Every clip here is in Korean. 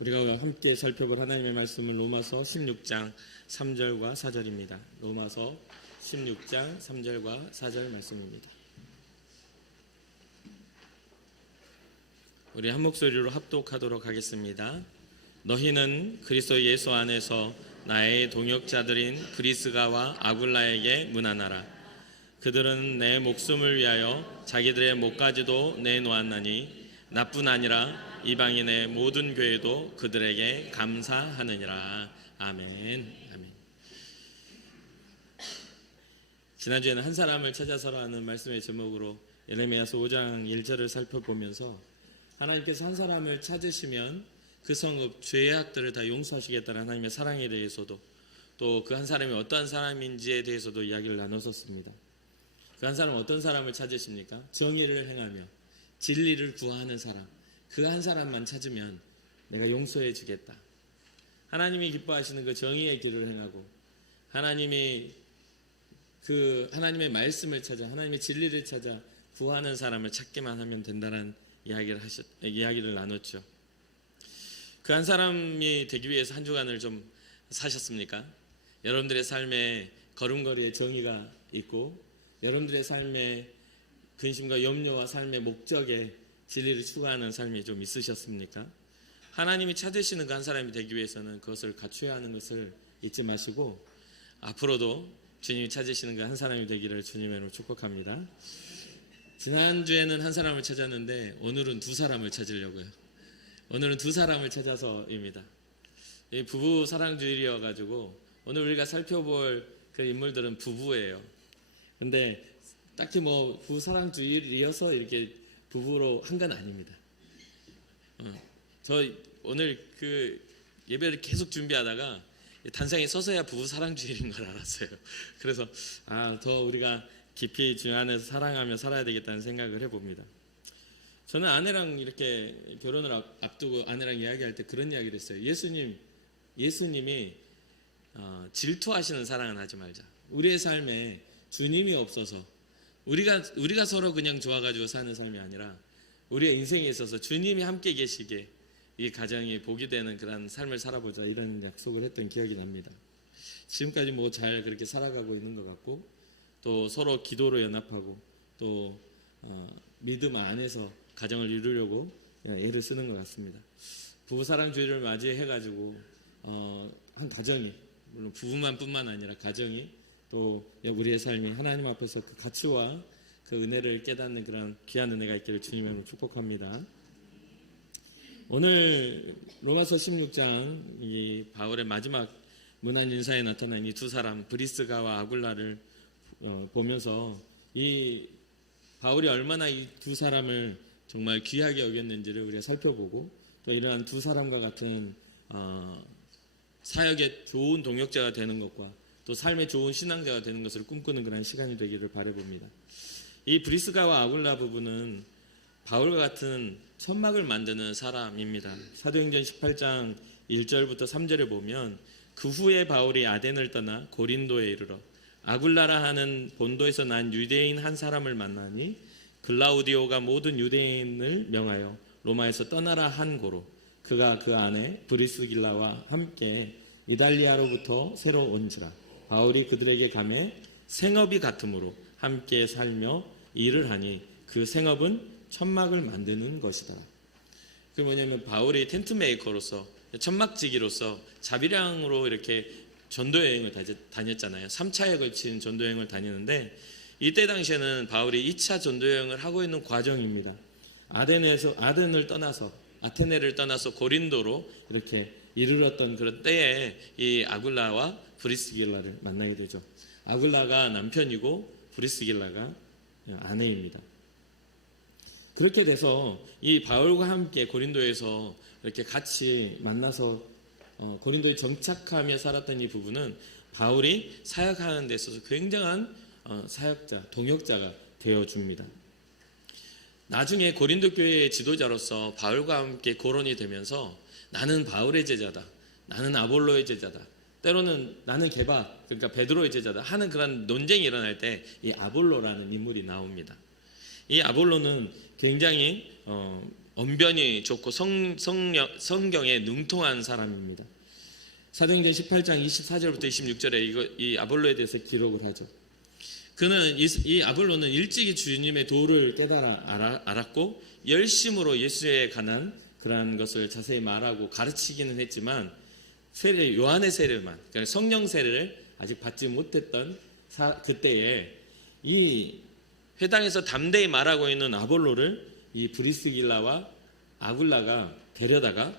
우리가 함께 살펴볼 하나님의 말씀은 로마서 16장 3절과 4절입니다. 로마서 16장 3절과 4절 말씀입니다. 우리 한 목소리로 합독하도록 하겠습니다. 너희는 그리스도 예수 안에서 나의 동역자들인 브리스가와 아굴라에게 문안하라. 그들은 내 목숨을 위하여 자기들의 목까지도 내놓았나니 나뿐 아니라 이방인의 모든 교회도 그들에게 감사하느니라. 아멘. 아멘. 지난주에는 한 사람을 찾아서라는 말씀의 제목으로 예레미야서 5장 1절을 살펴보면서 하나님께서 한 사람을 찾으시면 그 성읍 죄악들을 다 용서하시겠다는 하나님의 사랑에 대해서도 또 그 한 사람이 어떠한 사람인지에 대해서도 이야기를 나눴었습니다. 그 한 사람은 어떤 사람을 찾으십니까? 정의를 행하며 진리를 구하는 사람, 그 한 사람만 찾으면 내가 용서해 주겠다. 하나님이 기뻐하시는 그 정의의 길을 행하고 하나님의 말씀을 찾아 하나님의 진리를 찾아 구하는 사람을 찾기만 하면 된다는 이야기를 나눴죠. 그 한 사람이 되기 위해서 한 주간을 좀 사셨습니까? 여러분들의 삶에 걸음걸이에 정의가 있고 여러분들의 삶에 근심과 염려와 삶의 목적에 진리를 추구하는 삶이 좀 있으셨습니까? 하나님이 찾으시는 그 한 사람이 되기 위해서는 그것을 갖춰야 하는 것을 잊지 마시고 앞으로도 주님이 찾으시는 그 한 사람이 되기를 주님의 이름으로 축복합니다. 지난주에는 한 사람을 찾았는데 오늘은 두 사람을 찾으려고요. 오늘은 두 사람을 찾아서입니다. 부부 사랑주일이어가지고 오늘 우리가 살펴볼 그 인물들은 부부예요. 근데 딱히 부부 사랑주일이어서 이렇게 부부로 한 건 아닙니다. 저 오늘 그 예배를 계속 준비하다가 단상에 서서야 부부 사랑주일인 걸 알았어요. 그래서 더 우리가 깊이 주 안에서 사랑하며 살아야 되겠다는 생각을 해봅니다. 저는 아내랑 이렇게 결혼을 앞두고 아내랑 이야기할 때 그런 이야기를 했어요. 예수님이 질투하시는 사랑은 하지 말자. 우리의 삶에 주님이 없어서 우리가 서로 그냥 좋아가지고 사는 삶이 아니라 우리의 인생에 있어서 주님이 함께 계시게 이 가정이 복이 되는 그런 삶을 살아보자 이런 약속을 했던 기억이 납니다. 지금까지 잘 그렇게 살아가고 있는 것 같고 또 서로 기도로 연합하고 또 믿음 안에서 가정을 이루려고 애를 쓰는 것 같습니다. 부부사랑주의를 맞이해가지고 한 가정이 물론 부부만뿐만 아니라 가정이 또 우리의 삶이 하나님 앞에서 그 가치와 그 은혜를 깨닫는 그런 귀한 은혜가 있기를 주님의 이름으로 축복합니다. 오늘 로마서 16장 이 바울의 마지막 문안 인사에 나타난 이 두 사람 브리스가와 아굴라를 보면서 이 바울이 얼마나 이 두 사람을 정말 귀하게 여겼는지를 우리가 살펴보고 또 이러한 두 사람과 같은 사역의 좋은 동역자가 되는 것과 또 삶의 좋은 신앙자가 되는 것을 꿈꾸는 그런 시간이 되기를 바라봅니다. 이 브리스가와 아굴라 부부는 바울과 같은 천막을 만드는 사람입니다. 사도행전 18장 1절부터 3절에 보면 그 후에 바울이 아덴을 떠나 고린도에 이르러 아굴라라 하는 본도에서 난 유대인 한 사람을 만나니 글라우디오가 모든 유대인을 명하여 로마에서 떠나라 한 고로 그가 그 안에 브리스길라와 함께 이달리아로부터 새로 온지라 바울이 그들에게 가매 생업이 같으므로 함께 살며 일을 하니 그 생업은 천막을 만드는 것이다. 그게 뭐냐면 바울이 텐트 메이커로서 천막지기로서 자비량으로 이렇게 전도여행을 다녔잖아요. 3차에 걸친 전도여행을 다니는데 이때 당시에는 바울이 2차 전도여행을 하고 있는 과정입니다. 아덴을 떠나서 아테네를 떠나서 고린도로 이렇게 이르렀던 그런 때에 이 아굴라와 브리스길라를 만나게 되죠. 아굴라가 남편이고 브리스길라가 아내입니다. 그렇게 돼서 이 바울과 함께 고린도에서 이렇게 같이 만나서 고린도에 정착하며 살았던 이 부부는 바울이 사역하는 데 있어서 굉장한 사역자, 동역자가 되어줍니다. 나중에 고린도 교회의 지도자로서 바울과 함께 거론이 되면서 나는 바울의 제자다, 나는 아볼로의 제자다, 때로는 나는 게바, 그러니까 베드로의 제자다 하는 그런 논쟁이 일어날 때 이 아볼로라는 인물이 나옵니다. 이 아볼로는 굉장히 언변이 좋고 성경에 능통한 사람입니다. 사도행전 18장 24절부터 26절에 이 아볼로에 대해서 기록을 하죠. 그는 이 아볼로는 일찍이 주님의 도를 깨달아 알았고 열심으로 예수에 관한 그러한 것을 자세히 말하고 가르치기는 했지만 요한의 세례만, 그러니까 성령 세례를 아직 받지 못했던 그때에 이 회당에서 담대히 말하고 있는 아볼로를 이 브리스길라와 아굴라가 데려다가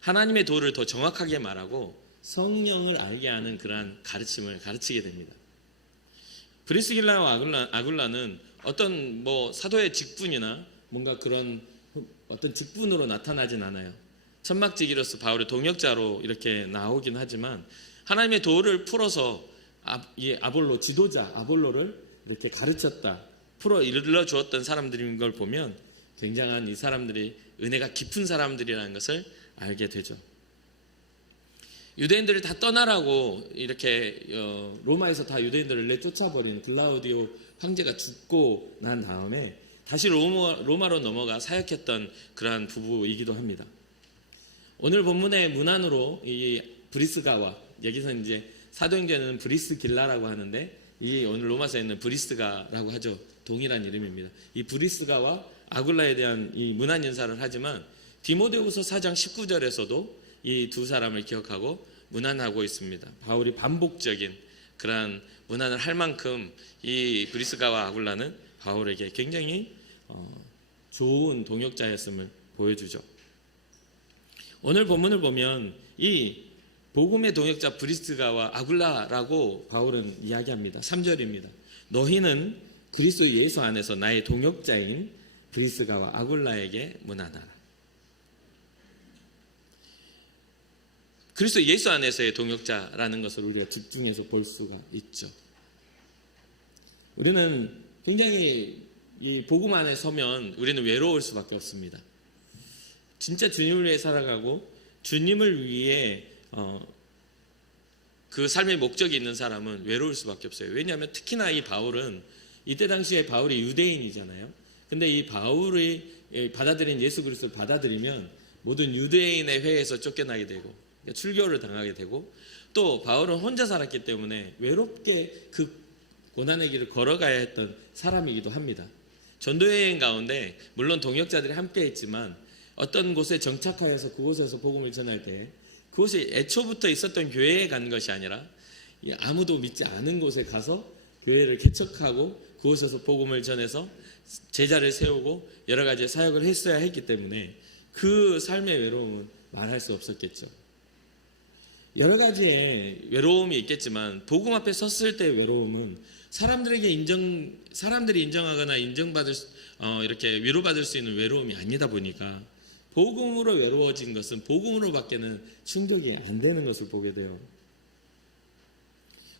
하나님의 도를 더 정확하게 말하고 성령을 알게 하는 그러한 가르침을 가르치게 됩니다. 브리스길라와 아굴라는 어떤 사도의 직분이나 뭔가 그런 어떤 직분으로 나타나진 않아요. 천막지기로서 바울의 동역자로 이렇게 나오긴 하지만 하나님의 도를 풀어서 이 아볼로 지도자 아볼로를 이렇게 가르쳤다, 풀어 일러 주었던 사람들인 걸 보면 굉장한 이 사람들이 은혜가 깊은 사람들이라는 것을 알게 되죠. 유대인들을 다 떠나라고 이렇게 로마에서 다 유대인들을 내쫓아버린 글라우디오 황제가 죽고 난 다음에 다시 로마로 넘어가 사역했던 그러한 부부이기도 합니다. 오늘 본문의 문안으로 이 브리스가와, 여기서 이제 사도행전에는 브리스길라라고 하는데 이 오늘 로마서에 있는 브리스가라고 하죠. 동일한 이름입니다. 이 브리스가와 아굴라에 대한 이 문안 인사를 하지만 디모데후서 4장 19절에서도 이 두 사람을 기억하고 문안하고 있습니다. 바울이 반복적인 그러한 문안을 할 만큼 이 브리스가와 아굴라는 바울에게 굉장히 좋은 동역자였음을 보여주죠. 오늘 본문을 보면 이 복음의 동역자 브리스가와 아굴라라고 바울은 이야기합니다. 3절입니다. 너희는 그리스도 예수 안에서 나의 동역자인 브리스가와 아굴라에게 문안하라. 그리스도 예수 안에서의 동역자라는 것을 우리가 집중해서 볼 수가 있죠. 우리는 굉장히 이 복음 안에 서면 우리는 외로울 수밖에 없습니다. 진짜 주님을 위해 살아가고 주님을 위해 그 삶의 목적이 있는 사람은 외로울 수밖에 없어요. 왜냐하면 특히나 이 바울은 이때 당시에 바울이 유대인이잖아요. 근데 이 바울이 받아들인 예수 그리스도를 받아들이면 모든 유대인의 회에서 쫓겨나게 되고 출교를 당하게 되고 또 바울은 혼자 살았기 때문에 외롭게 그 고난의 길을 걸어가야 했던 사람이기도 합니다. 전도여행 가운데 물론 동역자들이 함께 있지만 어떤 곳에 정착하여서 그곳에서 복음을 전할 때 그곳이 애초부터 있었던 교회에 간 것이 아니라 아무도 믿지 않은 곳에 가서 교회를 개척하고 그곳에서 복음을 전해서 제자를 세우고 여러 가지 사역을 했어야 했기 때문에 그 삶의 외로움은 말할 수 없었겠죠. 여러 가지의 외로움이 있겠지만 복음 앞에 섰을 때의 외로움은 사람들이 인정하거나 인정받을 이렇게 위로받을 수 있는 외로움이 아니다 보니까 복음으로 외로워진 것은 복음으로밖에는 충족이 안 되는 것을 보게 돼요.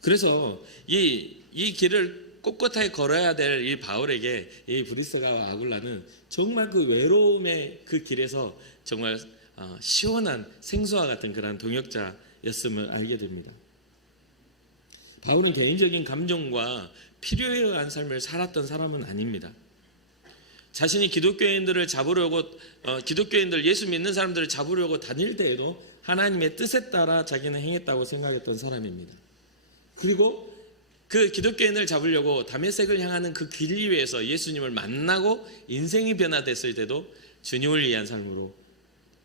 그래서 이 길을 꼿꼿하게 걸어야 될 이 바울에게 이 브리스가와 아굴라는 정말 그 외로움의 그 길에서 정말 시원한 생수와 같은 그런 동역자였음을 알게 됩니다. 바울은 개인적인 감정과 필요에 의한 삶을 살았던 사람은 아닙니다. 자신이 기독교인들 예수 믿는 사람들을 잡으려고 다닐 때에도 하나님의 뜻에 따라 자기는 행했다고 생각했던 사람입니다. 그리고 그 기독교인을 잡으려고 다메섹을 향하는 그 길 위에서 예수님을 만나고 인생이 변화됐을 때도 주님을 위한 삶으로,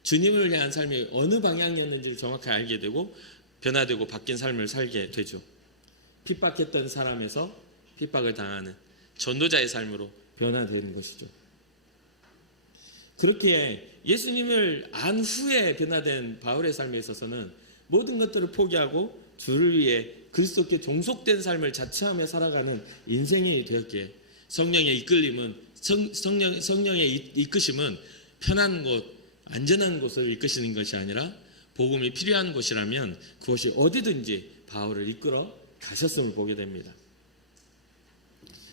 주님을 위한 삶이 어느 방향이었는지 정확하게 알게 되고 변화되고 바뀐 삶을 살게 되죠. 핍박했던 사람에서 핍박을 당하는 전도자의 삶으로 변화되는 것이죠. 그렇기에 예수님을 안 후에 변화된 바울의 삶에 있어서는 모든 것들을 포기하고 주를 위해 그리스도께 종속된 삶을 자처하며 살아가는 인생이 되었기에 성령의 이끌림은 성령의 이끄심은 편한 곳, 안전한 곳을 이끄시는 것이 아니라 복음이 필요한 곳이라면 그것이 어디든지 바울을 이끌어 가셨음을 보게 됩니다.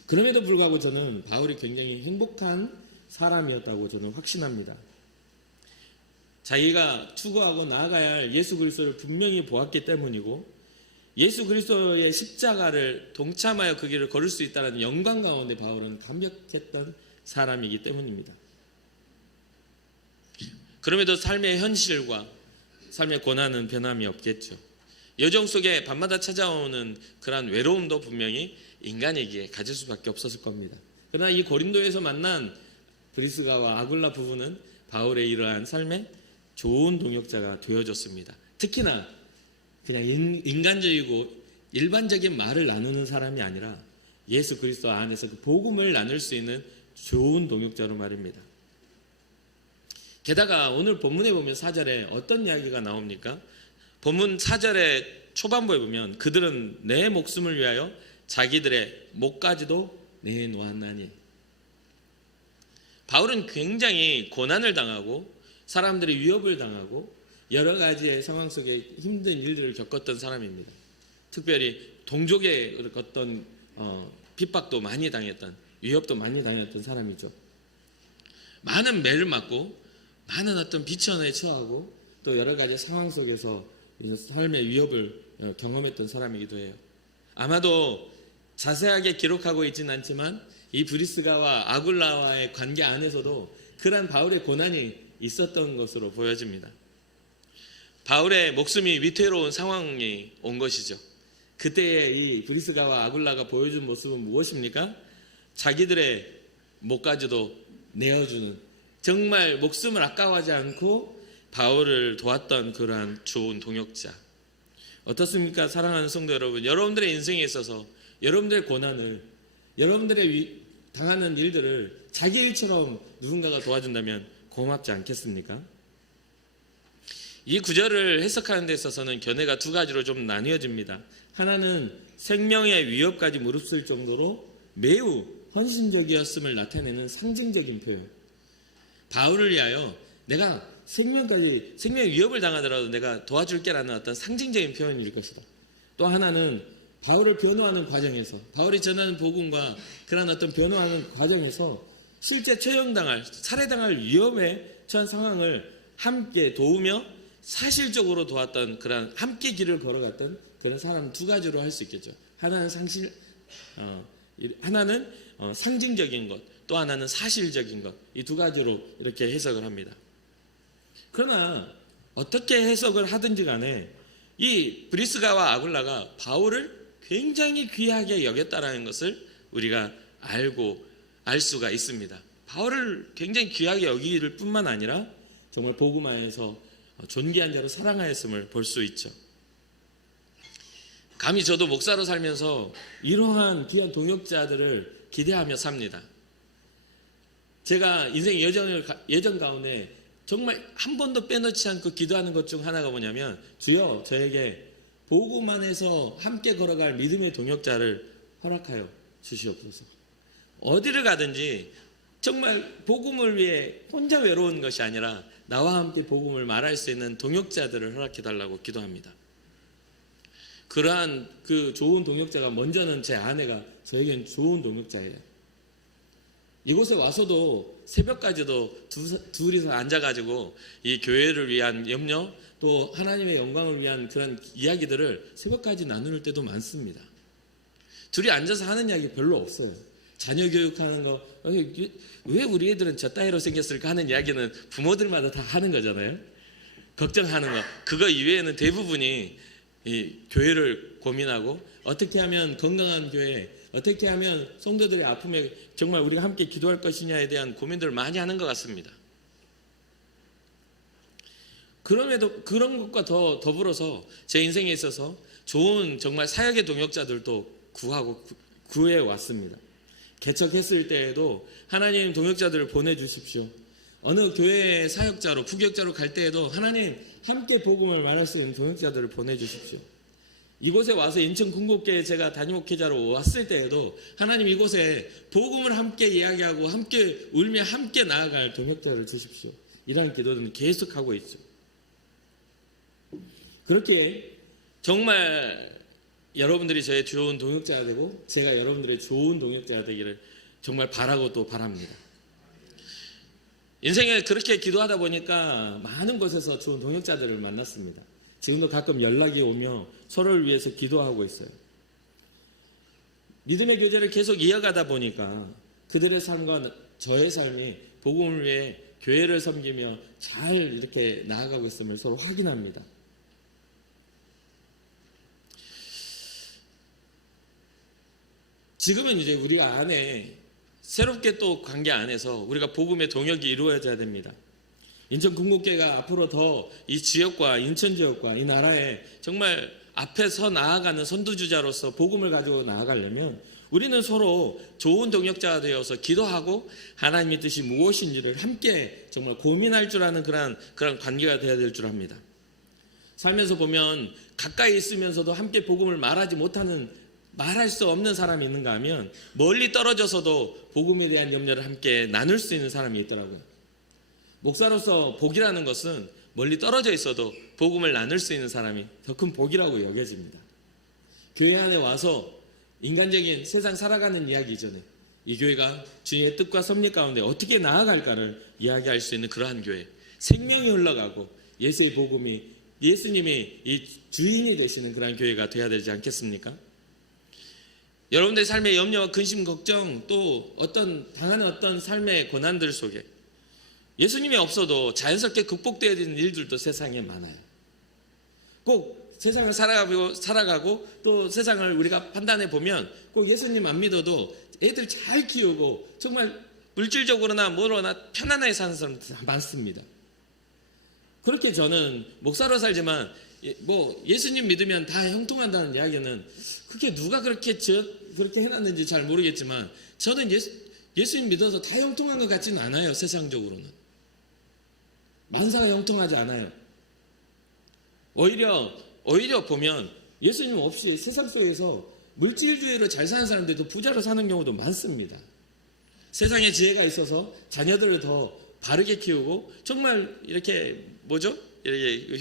그럼에도 불구하고 저는 바울이 굉장히 행복한 사람이었다고 저는 확신합니다. 자기가 추구하고 나아가야 할 예수 그리스도를 분명히 보았기 때문이고 예수 그리스도의 십자가를 동참하여 그 길을 걸을 수 있다는 영광 가운데 바울은 감격했던 사람이기 때문입니다. 그럼에도 삶의 현실과 삶의 고난은 변함이 없겠죠. 여정 속에 밤마다 찾아오는 그러한 외로움도 분명히 인간에게 가질 수밖에 없었을 겁니다. 그러나 이 고린도에서 만난 브리스가와 아굴라 부부는 바울의 이러한 삶에 좋은 동역자가 되어줬습니다. 특히나 그냥 인간적이고 일반적인 말을 나누는 사람이 아니라 예수 그리스도 안에서 그 복음을 나눌 수 있는 좋은 동역자로 말입니다. 게다가 오늘 본문에 보면 4절에 어떤 이야기가 나옵니까? 본문 4절의 초반부에 보면 그들은 내 목숨을 위하여 자기들의 목까지도 내놓았나니. 바울은 굉장히 고난을 당하고 사람들이 위협을 당하고 여러 가지의 상황 속에 힘든 일들을 겪었던 사람입니다. 특별히 동족의 어떤 핍박도 많이 당했던, 위협도 많이 당했던 사람이죠. 많은 매를 맞고 많은 어떤 비천에 처하고 또 여러 가지 상황 속에서 삶의 위협을 경험했던 사람이기도 해요. 아마도 자세하게 기록하고 있지는 않지만 이 브리스가와 아굴라와의 관계 안에서도 그러한 바울의 고난이 있었던 것으로 보여집니다. 바울의 목숨이 위태로운 상황이 온 것이죠. 그때의 이 브리스가와 아굴라가 보여준 모습은 무엇입니까? 자기들의 목까지도 내어주는, 정말 목숨을 아까워하지 않고 바울을 도왔던 그러한 좋은 동역자. 어떻습니까? 사랑하는 성도 여러분, 여러분들의 인생에 있어서 여러분들의 고난을, 여러분들의 당하는 일들을 자기 일처럼 누군가가 도와준다면 고맙지 않겠습니까? 이 구절을 해석하는 데 있어서는 견해가 두 가지로 좀 나뉘어집니다. 하나는 생명의 위협까지 무릅쓸 정도로 매우 헌신적이었음을 나타내는 상징적인 표현. 바울을 위하여 내가 생명의 위협을 당하더라도 내가 도와줄게라는 어떤 상징적인 표현일 것이다. 또 하나는 바울을 변호하는 과정에서, 바울이 전하는 복음과 그런 어떤 변호하는 과정에서 실제 처형당할, 살해당할 위험에 처한 상황을 함께 도우며 사실적으로 도왔던 그런 함께 길을 걸어갔던 그런 사람 두 가지로 할 수 있겠죠. 하나는 상징적인 것, 또 하나는 사실적인 것, 이 두 가지로 이렇게 해석을 합니다. 그러나 어떻게 해석을 하든지 간에 이 브리스가와 아굴라가 바울을 굉장히 귀하게 여겼다라는 것을 우리가 알 수가 있습니다. 바울을 굉장히 귀하게 여기기를 뿐만 아니라 정말 복음 안에서 존귀한 자로 사랑하였음을 볼 수 있죠. 감히 저도 목사로 살면서 이러한 귀한 동역자들을 기대하며 삽니다. 제가 인생 예전 가운데 정말 한 번도 빼놓지 않고 기도하는 것 중 하나가 뭐냐면, 주여 저에게 복음 안에서 함께 걸어갈 믿음의 동역자를 허락하여 주시옵소서. 어디를 가든지 정말 복음을 위해 혼자 외로운 것이 아니라 나와 함께 복음을 말할 수 있는 동역자들을 허락해달라고 기도합니다. 그러한 그 좋은 동역자가 먼저는 제 아내가 저에겐 좋은 동역자예요. 이곳에 와서도 새벽까지도 둘이서 앉아가지고 이 교회를 위한 염려, 또 하나님의 영광을 위한 그런 이야기들을 새벽까지 나눌 때도 많습니다. 둘이 앉아서 하는 이야기 별로 없어요. 자녀 교육하는 거, 왜 우리 애들은 저 따위로 생겼을까 하는 이야기는 부모들마다 다 하는 거잖아요. 걱정하는 거, 그거 이외에는 대부분이 이 교회를 고민하고 어떻게 하면 건강한 교회, 어떻게 하면 성도들의 아픔에 정말 우리가 함께 기도할 것이냐에 대한 고민들을 많이 하는 것 같습니다. 그럼에도 그런 것과 더불어서 제 인생에 있어서 좋은 정말 사역의 동역자들도 구해왔습니다. 개척했을 때에도 하나님 동역자들을 보내주십시오. 어느 교회의 사역자로, 부역자로 갈 때에도 하나님 함께 복음을 말할 수 있는 동역자들을 보내주십시오. 이곳에 와서 인천 궁곡교회 제가 담임 목회자로 왔을 때에도 하나님 이곳에 복음을 함께 이야기하고 함께 울며 함께 나아갈 동역자를 주십시오. 이런 기도는 계속하고 있죠. 그렇게 정말 여러분들이 저의 좋은 동역자가 되고 제가 여러분들의 좋은 동역자가 되기를 정말 바라고 또 바랍니다. 인생에 그렇게 기도하다 보니까 많은 곳에서 좋은 동역자들을 만났습니다. 지금도 가끔 연락이 오며 서로를 위해서 기도하고 있어요. 믿음의 교제를 계속 이어가다 보니까 그들의 삶과 저의 삶이 복음을 위해 교회를 섬기며 잘 이렇게 나아가고 있음을 서로 확인합니다. 지금은 이제 우리 안에 새롭게 또 관계 안에서 우리가 복음의 동역이 이루어져야 됩니다. 인천 궁극교회가 앞으로 더 이 지역과 인천 지역과 이 나라에 정말 앞에 서 나아가는 선두주자로서 복음을 가지고 나아가려면 우리는 서로 좋은 동역자가 되어서 기도하고 하나님의 뜻이 무엇인지를 함께 정말 고민할 줄 아는 그런 관계가 되어야 될 줄 압니다. 살면서 보면 가까이 있으면서도 함께 복음을 말할 수 없는 사람이 있는가 하면 멀리 떨어져서도 복음에 대한 염려를 함께 나눌 수 있는 사람이 있더라고요. 목사로서 복이라는 것은 멀리 떨어져 있어도 복음을 나눌 수 있는 사람이 더 큰 복이라고 여겨집니다. 교회 안에 와서 인간적인 세상 살아가는 이야기 이전에 이 교회가 주님의 뜻과 섭리 가운데 어떻게 나아갈까를 이야기할 수 있는 그러한 교회, 생명이 흘러가고 예수의 복음이 예수님의 이 주인이 되시는 그러한 교회가 되어야 되지 않겠습니까? 여러분들의 삶의 염려와 근심, 걱정, 또 당하는 어떤 삶의 고난들 속에 예수님이 없어도 자연스럽게 극복되어야 되는 일들도 세상에 많아요. 꼭 세상을 살아가고 또 세상을 우리가 판단해 보면 꼭 예수님 안 믿어도 애들 잘 키우고 정말 물질적으로나 뭐로나 편안하게 사는 사람들 많습니다. 그렇게 저는 목사로 살지만 예수님 믿으면 다 형통한다는 이야기는 그게 누가 그렇게 해놨는지 잘 모르겠지만 저는 예수님 믿어서 다 형통한 것 같지는 않아요. 세상적으로는 만사가 형통하지 않아요. 오히려 보면 예수님 없이 세상 속에서 물질주의로 잘 사는 사람들도 부자로 사는 경우도 많습니다. 세상에 지혜가 있어서 자녀들을 더 바르게 키우고 정말 이렇게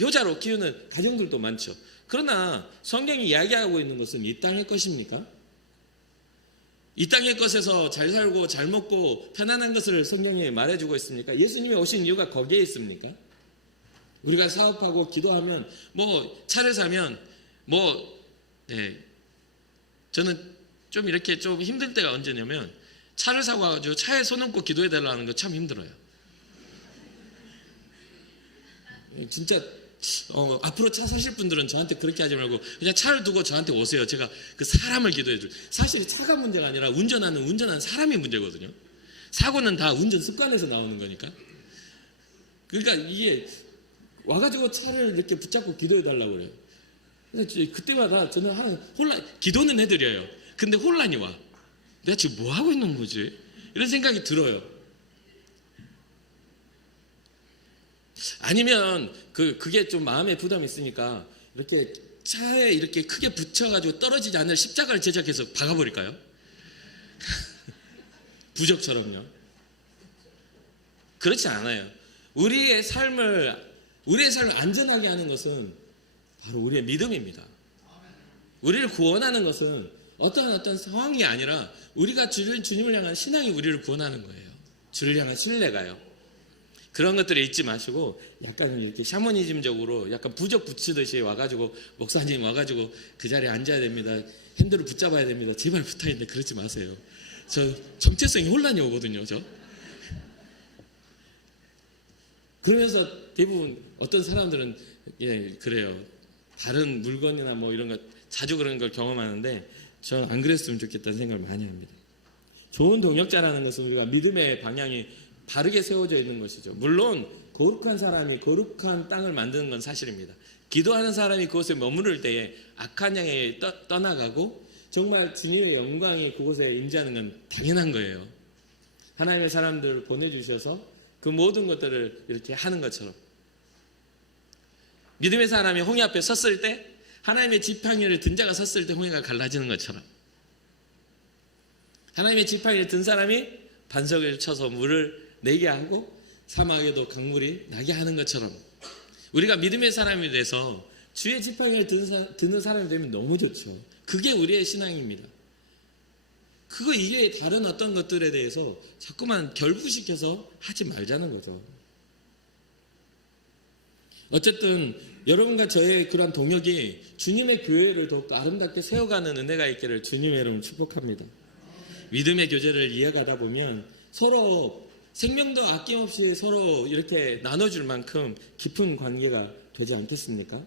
효자로 키우는 가정들도 많죠. 그러나 성경이 이야기하고 있는 것은 이 땅의 것입니까? 이 땅의 것에서 잘 살고 잘 먹고 편안한 것을 성경에 말해주고 있습니까? 예수님이 오신 이유가 거기에 있습니까? 우리가 사업하고 기도하면 차를 사면 저는 좀 이렇게 좀 힘들 때가 언제냐면 차를 사고 가지고 차에 손 얹고 기도해 달라는 거 참 힘들어요. 진짜 앞으로 차 사실 분들은 저한테 그렇게 하지 말고 그냥 차를 두고 저한테 오세요. 제가 그 사람을 기도해 줄. 사실 차가 문제가 아니라 운전하는 사람이 문제거든요. 사고는 다 운전 습관에서 나오는 거니까. 그러니까 이게 와가지고 차를 이렇게 붙잡고 기도해 달라고 그래요. 그때마다 저는 기도는 해드려요. 근데 혼란이 와. 내가 지금 뭐 하고 있는 거지? 이런 생각이 들어요. 아니면 그게 좀 마음에 부담이 있으니까 이렇게 차에 이렇게 크게 붙여가지고 떨어지지 않을 십자가를 제작해서 박아버릴까요? 부적처럼요. 그렇지 않아요. 우리의 삶을 안전하게 하는 것은 바로 우리의 믿음입니다. 우리를 구원하는 것은 어떤 상황이 아니라 우리가 주님을 향한 신앙이 우리를 구원하는 거예요. 주를 향한 신뢰가요. 그런 것들을 잊지 마시고 약간 이렇게 샤머니즘적으로 약간 부적 붙이듯이 와가지고 목사님 와가지고 그 자리에 앉아야 됩니다. 핸들을 붙잡아야 됩니다. 제발 부탁인데 그러지 마세요. 저 정체성이 혼란이 오거든요. 그러면서 대부분 어떤 사람들은 그래요. 다른 물건이나 이런 거 자주 그런 걸 경험하는데 저는 안 그랬으면 좋겠다는 생각을 많이 합니다. 좋은 동역자라는 것은 우리가 믿음의 방향이 바르게 세워져 있는 것이죠. 물론 거룩한 사람이 거룩한 땅을 만드는 건 사실입니다. 기도하는 사람이 그곳에 머무를 때에 악한 양에 떠나가고 정말 주님의 영광이 그곳에 임재하는 건 당연한 거예요. 하나님의 사람들을 보내주셔서 그 모든 것들을 이렇게 하는 것처럼 믿음의 사람이 홍해 앞에 섰을 때 하나님의 지팡이를 든 자가 섰을 때 홍해가 갈라지는 것처럼 하나님의 지팡이를 든 사람이 반석을 쳐서 물을 내게 하고 사막에도 강물이 나게 하는 것처럼 우리가 믿음의 사람이 돼서 주의 지팡이를 드는 사람이 되면 너무 좋죠. 그게 우리의 신앙입니다. 그거 이외에 다른 어떤 것들에 대해서 자꾸만 결부시켜서 하지 말자는 거죠. 어쨌든 여러분과 저의 그러한 동역이 주님의 교회를 더욱 아름답게 세워가는 은혜가 있기를 주님의 이름으로 축복합니다. 믿음의 교제를 이어가다 보면 서로 생명도 아낌없이 서로 이렇게 나눠줄 만큼 깊은 관계가 되지 않겠습니까?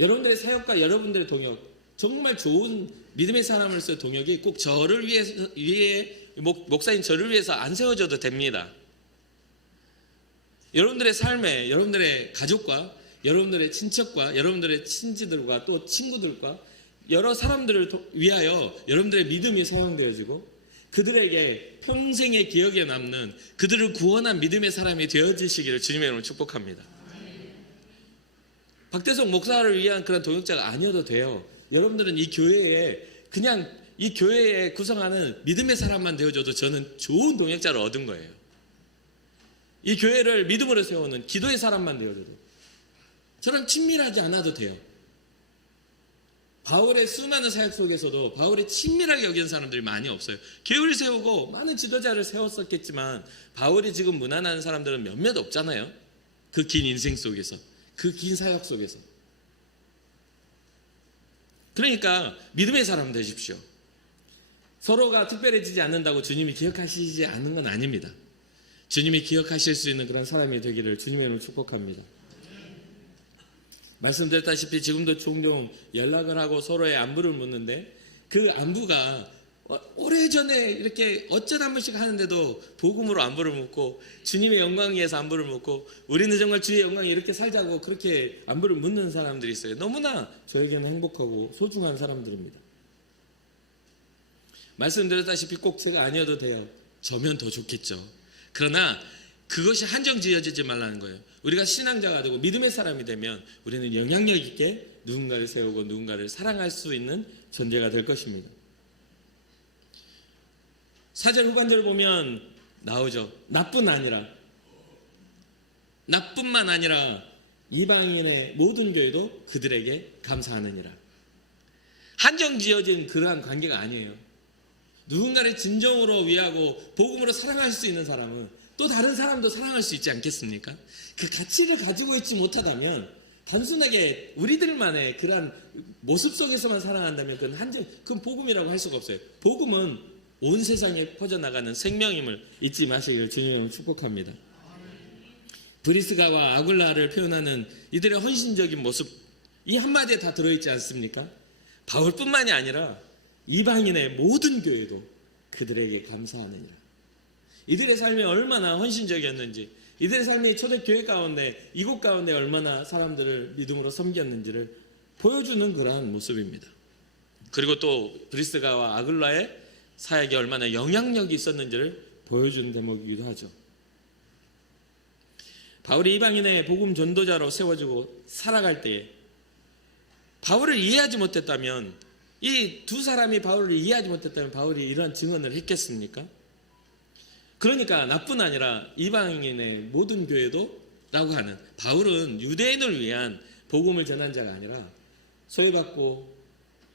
여러분들의 사역과 여러분들의 동역, 정말 좋은 믿음의 사람으로서의 동역이 꼭 저를 위해 목사인 저를 위해서 안 세워져도 됩니다. 여러분들의 삶에 여러분들의 가족과 여러분들의 친척과 여러분들의 친지들과 또 친구들과 여러 사람들을 위하여 여러분들의 믿음이 사용되어지고 그들에게 평생의 기억에 남는 그들을 구원한 믿음의 사람이 되어지시기를 주님의 이름으로 축복합니다. 박대성 목사를 위한 그런 동역자가 아니어도 돼요. 여러분들은 이 교회에 그냥 이 교회에 구성하는 믿음의 사람만 되어줘도 저는 좋은 동역자를 얻은 거예요. 이 교회를 믿음으로 세우는 기도의 사람만 되어줘도 저랑 친밀하지 않아도 돼요. 바울의 수많은 사역 속에서도 바울이 친밀하게 여기는 사람들이 많이 없어요. 교회를 세우고 많은 지도자를 세웠었겠지만 바울이 지금 문안하는 사람들은 몇몇 없잖아요. 그 긴 인생 속에서, 그 긴 사역 속에서. 그러니까 믿음의 사람 되십시오. 서로가 특별해지지 않는다고 주님이 기억하시지 않는 건 아닙니다. 주님이 기억하실 수 있는 그런 사람이 되기를 주님의 이름으로 축복합니다. 말씀드렸다시피 지금도 종종 연락을 하고 서로의 안부를 묻는데 그 안부가 오래전에 이렇게 어쩌다 한 번씩 하는데도 복음으로 안부를 묻고 주님의 영광 위해서 안부를 묻고 우리는 정말 주의 영광에 이렇게 살자고 그렇게 안부를 묻는 사람들이 있어요. 너무나 저에게는 행복하고 소중한 사람들입니다. 말씀드렸다시피 꼭 제가 아니어도 돼요. 저면 더 좋겠죠. 그러나 그것이 한정 지어지지 말라는 거예요. 우리가 신앙자가 되고 믿음의 사람이 되면 우리는 영향력 있게 누군가를 세우고 누군가를 사랑할 수 있는 존재가 될 것입니다. 4절 후반절 보면 나오죠. 나뿐만 아니라 이방인의 모든 교회도 그들에게 감사하느니라. 한정 지어진 그러한 관계가 아니에요. 누군가를 진정으로 위하고 복음으로 사랑할 수 있는 사람은 또 다른 사람도 사랑할 수 있지 않겠습니까? 그 가치를 가지고 있지 못하다면 단순하게 우리들만의 그러한 모습 속에서만 사랑한다면 그건 복음이라고 할 수가 없어요. 복음은 온 세상에 퍼져나가는 생명임을 잊지 마시기를 주님으로 축복합니다. 브리스가와 아굴라를 표현하는 이들의 헌신적인 모습, 이 한마디에 다 들어있지 않습니까? 바울뿐만이 아니라 이방인의 모든 교회도 그들에게 감사하느니라. 이들의 삶이 얼마나 헌신적이었는지, 이들의 삶이 초대교회 가운데, 이곳 가운데 얼마나 사람들을 믿음으로 섬겼는지를 보여주는 그러한 모습입니다. 그리고 또 브리스가와 아굴라의 사역이 얼마나 영향력이 있었는지를 보여주는 대목이기도 하죠. 바울이 이방인의 복음 전도자로 세워지고 살아갈 때에 바울을 이해하지 못했다면, 이 두 사람이 바울을 이해하지 못했다면 바울이 이런 증언을 했겠습니까? 그러니까 나뿐 아니라 이방인의 모든 교회도 라고 하는, 바울은 유대인을 위한 복음을 전한 자가 아니라 소외받고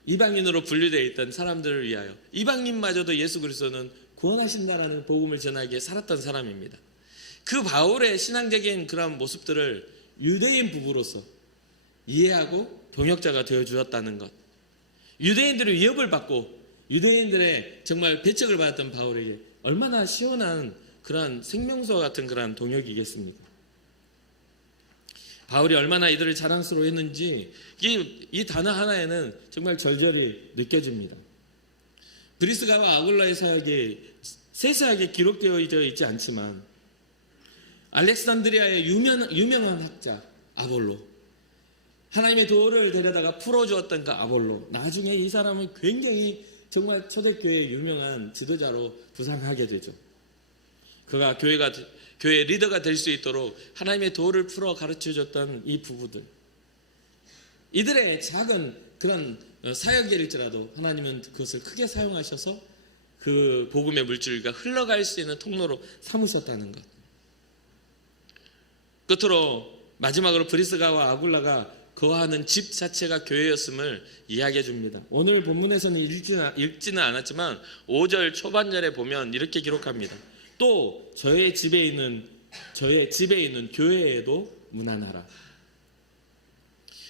이방인으로 분류되어 있던 사람들을 위하여, 이방인마저도 예수 그리스도는 구원하신다라는 복음을 전하기에 살았던 사람입니다. 그 바울의 신앙적인 그런 모습들을 유대인 부부로서 이해하고 동역자가 되어주었다는 것, 유대인들의 위협을 받고 유대인들의 정말 배척을 받았던 바울에게 얼마나 시원한 그러한 생명서 같은 그러한 동역이겠습니까? 바울이 얼마나 이들을 자랑스러워했는지 이 단어 하나에는 정말 절절히 느껴집니다. 브리스가와 아굴라의 사역이 세세하게 기록되어 있지 않지만 알렉산드리아의 유명한 학자 아볼로, 하나님의 도를 데려다가 풀어주었던 그 아볼로, 나중에 이 사람은 굉장히 정말 초대교회의 유명한 지도자로 부상하게 되죠. 그가 교회 리더가 될 수 있도록 하나님의 도를 풀어 가르쳐줬던 이 부부들, 이들의 작은 그런 사역일지라도 하나님은 그것을 크게 사용하셔서 그 복음의 물줄기가 흘러갈 수 있는 통로로 삼으셨다는 것. 끝으로 마지막으로 브리스가와 아굴라가 거하는 집 자체가 교회였음을 이야기해 줍니다. 오늘 본문에서는 읽지는 않았지만 5절 초반절에 보면 이렇게 기록합니다. 또 저의 집에 있는 교회에도 문안하라.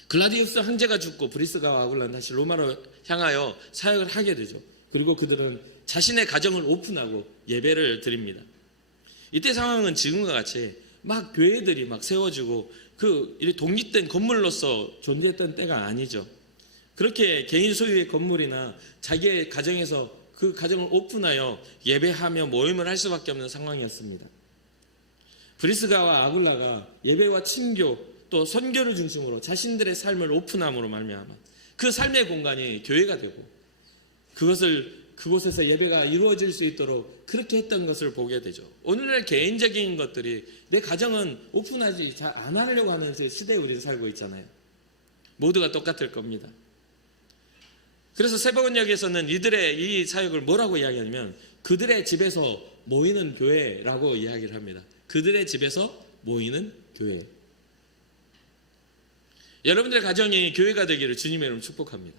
글라디우스 황제가 죽고 브리스가와 아굴라는 다시 로마로 향하여 사역을 하게 되죠. 그리고 그들은 자신의 가정을 오픈하고 예배를 드립니다. 이때 상황은 지금과 같이 막 교회들이 막 세워지고 이 독립된 건물로서 존재했던 때가 아니죠. 그렇게 개인 소유의 건물이나 자기의 가정에서 그 가정을 오픈하여 예배하며 모임을 할 수밖에 없는 상황이었습니다. 브리스가와 아굴라가 예배와 친교 또 선교를 중심으로 자신들의 삶을 오픈함으로 말미암아 그 삶의 공간이 교회가 되고 그곳에서 예배가 이루어질 수 있도록 그렇게 했던 것을 보게 되죠. 오늘날 개인적인 것들이 내 가정은 오픈하지 잘 안 하려고 하는 시대에 우리는 살고 있잖아요. 모두가 똑같을 겁니다. 그래서 세복음역에서는 이들의 이 사역을 뭐라고 이야기하냐면 그들의 집에서 모이는 교회라고 이야기를 합니다. 그들의 집에서 모이는 교회. 여러분들의 가정이 교회가 되기를 주님의 이름으로 축복합니다.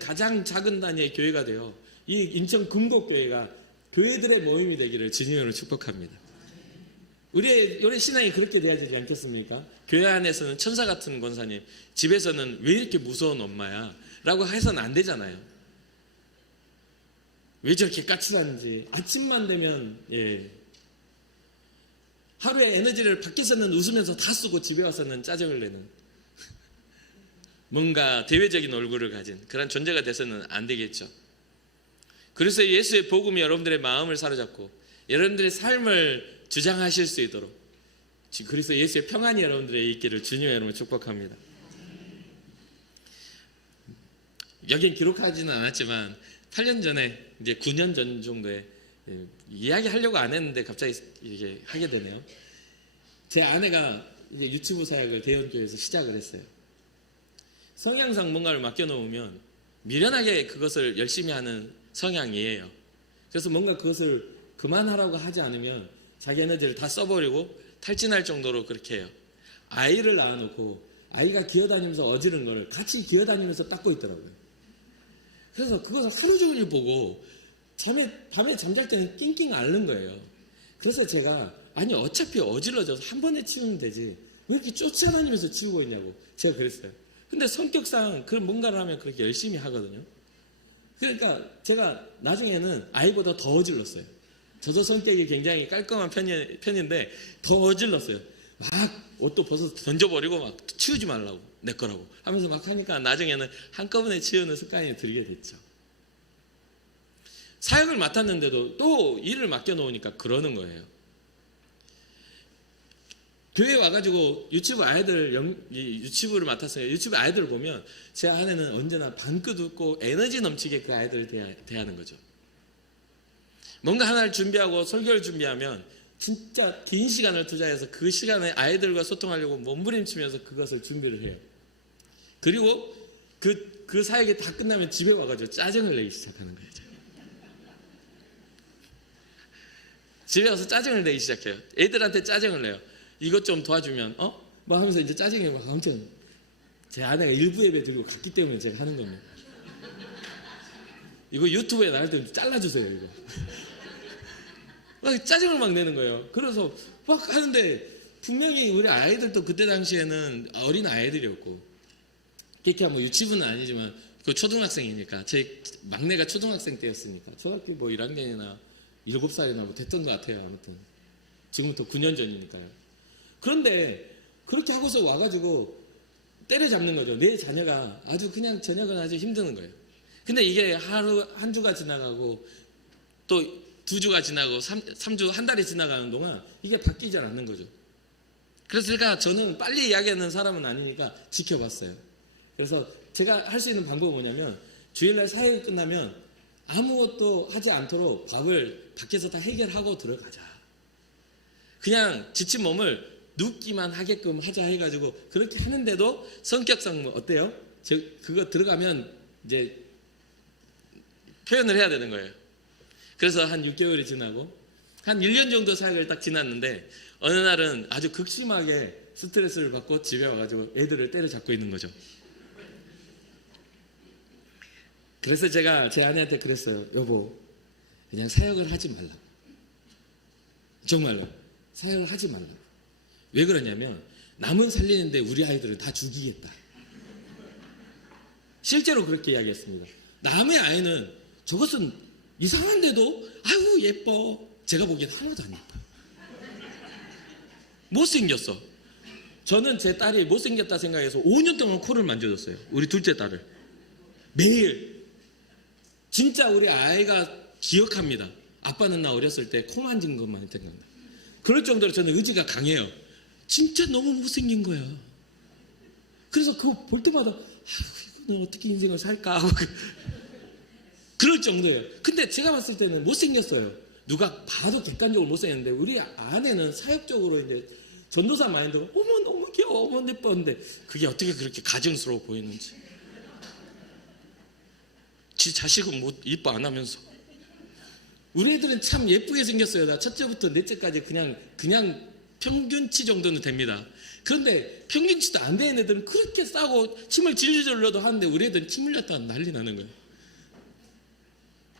가장 작은 단위의 교회가 되어 이 인천 금곡교회가 교회들의 모임이 되기를 주님의 이름으로 축복합니다. 우리의 신앙이 그렇게 돼야 되지 않겠습니까? 교회 안에서는 천사 같은 권사님, 집에서는 왜 이렇게 무서운 엄마야? 라고 해서는 안 되잖아요. 왜 저렇게 까칠한지. 아침만 되면 하루의 에너지를 밖에서는 웃으면서 다 쓰고 집에 와서는 짜증을 내는 뭔가 대외적인 얼굴을 가진 그런 존재가 돼서는 안 되겠죠. 그래서 예수의 복음이 여러분들의 마음을 사로잡고 여러분들의 삶을 주장하실 수 있도록 그래서 예수의 평안이 여러분들의 있기를 주님의 이름으로 축복합니다. 여긴 기록하지는 않았지만 8년 전에 이제 9년 전 정도에 이야기하려고 안 했는데 갑자기 이게 하게 되네요. 제 아내가 이제 유튜브 사역을 대형교회에서 시작을 했어요. 성향상 뭔가를 맡겨놓으면 미련하게 그것을 열심히 하는 성향이에요. 그래서 뭔가 그것을 그만하라고 하지 않으면 자기 에너지를 다 써버리고 탈진할 정도로 그렇게 해요. 아이를 낳아놓고 아이가 기어다니면서 어지른 거를 같이 기어다니면서 닦고 있더라고요. 그래서 그것을 하루 종일 보고 밤에 잠잘 때는 낑낑 앓는 거예요. 그래서 제가 아니 어차피 어질러져서 한 번에 치우면 되지 왜 이렇게 쫓아다니면서 치우고 있냐고 제가 그랬어요. 근데 성격상 그런 뭔가를 하면 그렇게 열심히 하거든요. 그러니까 제가 나중에는 아이보다 더 어질렀어요. 저도 성격이 굉장히 깔끔한 편인데 더 어질렀어요. 막 옷도 벗어서 던져버리고 막 치우지 말라고 내 거라고 하면서 막 하니까 나중에는 한꺼번에 치우는 습관이 들게 됐죠. 사역을 맡았는데도 또 일을 맡겨놓으니까 그러는 거예요. 교회 와가지고 유치부를 맡았어요. 유치부 아이들을 보면 제 아내는 언제나 방긋 웃고 에너지 넘치게 그 아이들을 대하는 거죠. 뭔가 하나를 준비하고 설교를 준비하면 진짜 긴 시간을 투자해서 그 시간에 아이들과 소통하려고 몸부림치면서 그것을 준비를 해요. 그리고 그 사역이 다 끝나면 집에 와가지고 짜증을 내기 시작하는 거예요. 집에 와서 짜증을 내기 시작해요. 애들한테 짜증을 내요. 이것 좀 도와주면 뭐 하면서 이제 짜증이 막 엄청 제 아내가 일부 예배 들고 갔기 때문에 제가 하는 겁니다. 이거 유튜브에 나갈 때 잘라주세요. 이거 막 짜증을 막 내는 거예요. 그래서 막 하는데 분명히 우리 아이들도 그때 당시에는 어린 아이들이었고 그렇게 뭐 유치부는 아니지만 그 초등학생이니까 제 막내가 초등학생 때였으니까 초등학교 뭐 1학년이나 7살이나 뭐 됐던 것 같아요. 아무튼 지금부터 9년 전이니까요. 그런데 그렇게 하고서 와가지고 때려잡는 거죠. 내 자녀가 아주 그냥 저녁은 아주 힘드는 거예요. 근데 이게 한 주가 지나가고 또 2주가 지나고 3주 한 달이 지나가는 동안 이게 바뀌지 않는 거죠. 그래서 저는 빨리 이야기하는 사람은 아니니까 지켜봤어요. 그래서 제가 할 수 있는 방법은 뭐냐면 주일날 사역이 끝나면 아무것도 하지 않도록 밥을 밖에서 다 해결하고 들어가자. 그냥 지친 몸을 눕기만 하게끔 하자 해가지고 그렇게 하는데도 성격상 뭐 어때요? 그거 들어가면 이제 표현을 해야 되는 거예요. 그래서 한 6개월이 지나고 한 1년 정도 사역을 딱 지났는데 어느 날은 아주 극심하게 스트레스를 받고 집에 와가지고 애들을 때려잡고 있는 거죠. 그래서 제가 제 아내한테 그랬어요. 여보, 그냥 사역을 하지 말라. 정말로 사역을 하지 말라. 왜 그러냐면 남은 살리는데 우리 아이들은 다 죽이겠다. 실제로 그렇게 이야기했습니다. 남의 아이는 저것은 이상한데도 아유 예뻐 제가 보기엔 하나도 안 예뻐요. 못생겼어. 저는 제 딸이 못생겼다 생각해서 5년 동안 코를 만져줬어요. 우리 둘째 딸을. 매일. 진짜 우리 아이가 기억합니다. 아빠는 나 어렸을 때 코 만진 것만 생각나. 그럴 정도로 저는 의지가 강해요. 진짜 너무 못생긴 거야. 그래서 그거 볼 때마다 이거는 어떻게 인생을 살까 하고 그럴 정도예요. 근데 제가 봤을 때는 못생겼어요. 누가 봐도 객관적으로 못생겼는데 우리 아내는 사역적으로 이제 전도사 마인드가 어머 너무 귀여워 어머 예뻤는데 그게 어떻게 그렇게 가증스러워 보이는지. 지 자식은 못 이뻐 안 하면서. 우리 애들은 참 예쁘게 생겼어요. 나 첫째부터 넷째까지 그냥 평균치 정도는 됩니다. 그런데 평균치도 안 되는 애들은 그렇게 싸고 침을 질질 흘려도 하는데 우리 애들은 침 흘렸다 난리 나는 거예요.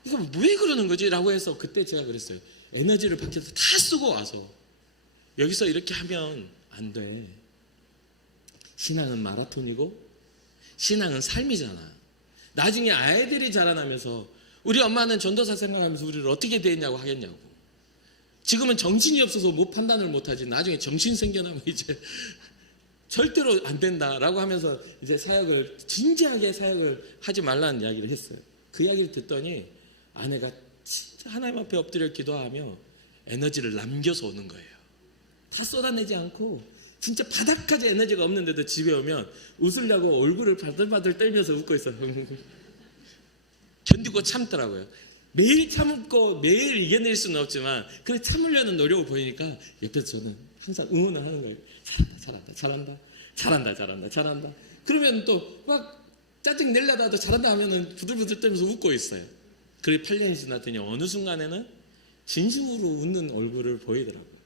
이거 왜 그러는 거지? 라고 해서 그때 제가 그랬어요. 에너지를 밖에서 다 쓰고 와서 여기서 이렇게 하면 안 돼. 신앙은 마라톤이고 신앙은 삶이잖아. 나중에 아이들이 자라나면서 우리 엄마는 전도사 생각하면서 우리를 어떻게 대했냐고 하겠냐고. 지금은 정신이 없어서 못 판단을 못하지 나중에 정신 생겨나면 이제 절대로 안 된다라고 하면서 이제 진지하게 사역을 하지 말라는 이야기를 했어요. 그 이야기를 듣더니 아내가 진짜 하나님 앞에 엎드려 기도하며 에너지를 남겨서 오는 거예요. 다 쏟아내지 않고 진짜 바닥까지 에너지가 없는데도 집에 오면 웃으려고 얼굴을 바들바들 떨면서 웃고 있어요. 견디고 참더라고요. 매일 참고 매일 이겨낼 수는 없지만 그래 참으려는 노력을 보이니까 옆에서 저는 항상 응원을 하는 거예요. 잘한다. 그러면 또 막 짜증 내려다도 잘한다 하면은 부들부들 떨면서 웃고 있어요. 그게 8년이 지났더니 어느 순간에는 진심으로 웃는 얼굴을 보이더라고요.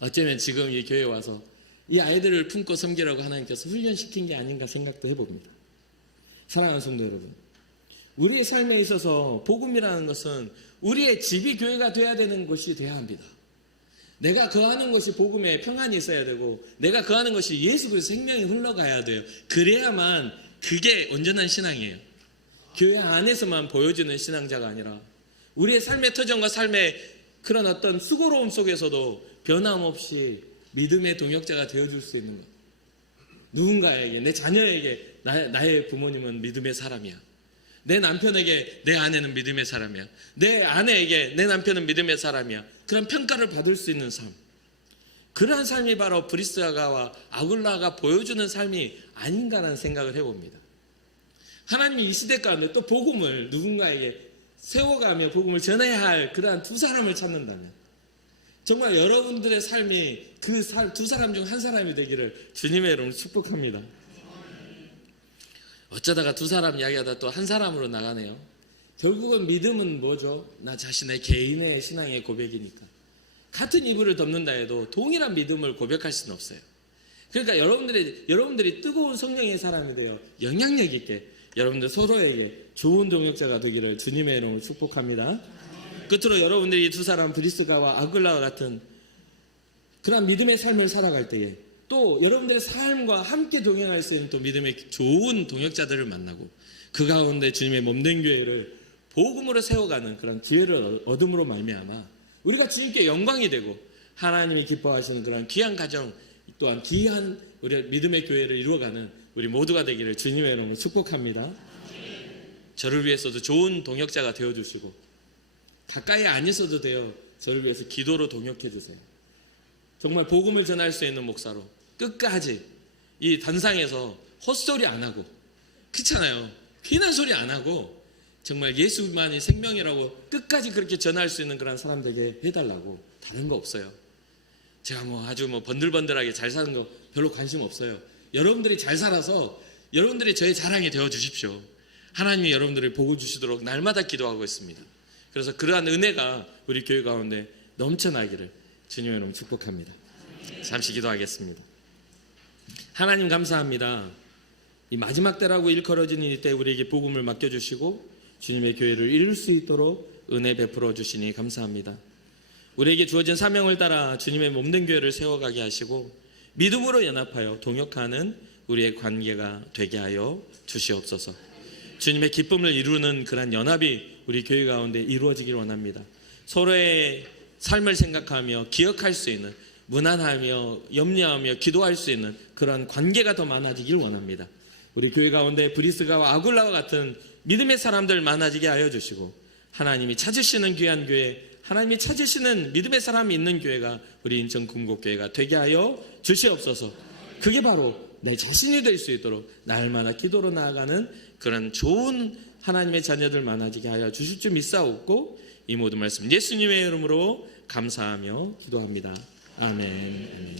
어쩌면 지금 이 교회에 와서 이 아이들을 품고 섬기라고 하나님께서 훈련시킨 게 아닌가 생각도 해봅니다. 사랑하는 성도 여러분, 우리의 삶에 있어서 복음이라는 것은 우리의 집이 교회가 돼야 되는 곳이 돼야 합니다. 내가 거하는 것이 복음에 평안이 있어야 되고 내가 거하는 것이 예수 그리스도의 생명이 흘러가야 돼요. 그래야만 그게 온전한 신앙이에요. 교회 안에서만 보여지는 신앙자가 아니라 우리의 삶의 터전과 삶의 그런 어떤 수고로움 속에서도 변함없이 믿음의 동역자가 되어줄 수 있는 것. 누군가에게, 내 자녀에게 나의 부모님은 믿음의 사람이야. 내 남편에게 내 아내는 믿음의 사람이야. 내 아내에게 내 남편은 믿음의 사람이야. 그런 평가를 받을 수 있는 삶. 그러한 삶이 바로 브리스가와 아굴라가 보여주는 삶이 아닌가라는 생각을 해봅니다. 하나님이 이 시대 가운데 또 복음을 누군가에게 세워가며 복음을 전해야 할 그러한 두 사람을 찾는다면 정말 여러분들의 삶이 그 두 사람 중 한 사람이 되기를 주님의 이름으로 축복합니다. 어쩌다가 두 사람 이야기하다 또 한 사람으로 나가네요. 결국은 믿음은 뭐죠? 나 자신의 개인의 신앙의 고백이니까. 같은 이불을 덮는다 해도 동일한 믿음을 고백할 수는 없어요. 그러니까 여러분들이 뜨거운 성령의 사람이 되어 영향력 있게 여러분들 서로에게 좋은 동역자가 되기를 주님의 이름으로 축복합니다. 끝으로 여러분들이 두 사람 브리스가와 아굴라와 같은 그런 믿음의 삶을 살아갈 때에 또 여러분들의 삶과 함께 동행할 수 있는 또 믿음의 좋은 동역자들을 만나고 그 가운데 주님의 몸된 교회를 복음으로 세워가는 그런 기회를 얻음으로 말미암아 우리가 주님께 영광이 되고 하나님이 기뻐하시는 그런 귀한 가정 또한 귀한 우리 믿음의 교회를 이루어가는 우리 모두가 되기를 주님의 이름으로 축복합니다. 저를 위해서도 좋은 동역자가 되어주시고 가까이 안 있어도 돼요. 저를 위해서 기도로 동역해 주세요. 정말 복음을 전할 수 있는 목사로 끝까지 이 단상에서 헛소리 안 하고 그렇잖아요. 괜한 소리 안 하고 정말 예수만이 생명이라고 끝까지 그렇게 전할 수 있는 그런 사람 되게 해달라고. 다른 거 없어요. 제가 아주 번들번들하게 잘 사는 거 별로 관심 없어요. 여러분들이 잘 살아서 여러분들이 저의 자랑이 되어 주십시오. 하나님이 여러분들을 보고 주시도록 날마다 기도하고 있습니다. 그래서 그러한 은혜가 우리 교회 가운데 넘쳐나기를 주님의 이름으로 축복합니다. 잠시 기도하겠습니다. 하나님 감사합니다. 이 마지막 때라고 일컬어지는 이때 우리에게 복음을 맡겨주시고 주님의 교회를 이룰 수 있도록 은혜 베풀어 주시니 감사합니다. 우리에게 주어진 사명을 따라 주님의 몸된 교회를 세워가게 하시고 믿음으로 연합하여 동역하는 우리의 관계가 되게 하여 주시옵소서. 주님의 기쁨을 이루는 그런 연합이 우리 교회 가운데 이루어지길 원합니다. 서로의 삶을 생각하며 기억할 수 있는, 무난하며 염려하며 기도할 수 있는 그런 관계가 더 많아지길 원합니다. 우리 교회 가운데 브리스가와 아굴라와 같은 믿음의 사람들 많아지게 하여 주시고, 하나님이 찾으시는 귀한 교회, 하나님이 찾으시는 믿음의 사람이 있는 교회가 우리 인천 금곡교회가 되게 하여 주시옵소서. 그게 바로 내 자신이 될 수 있도록 날마다 기도로 나아가는 그런 좋은 하나님의 자녀들 많아지게 하여 주실 줄 믿사옵고, 이 모든 말씀 예수님의 이름으로 감사하며 기도합니다. 아멘.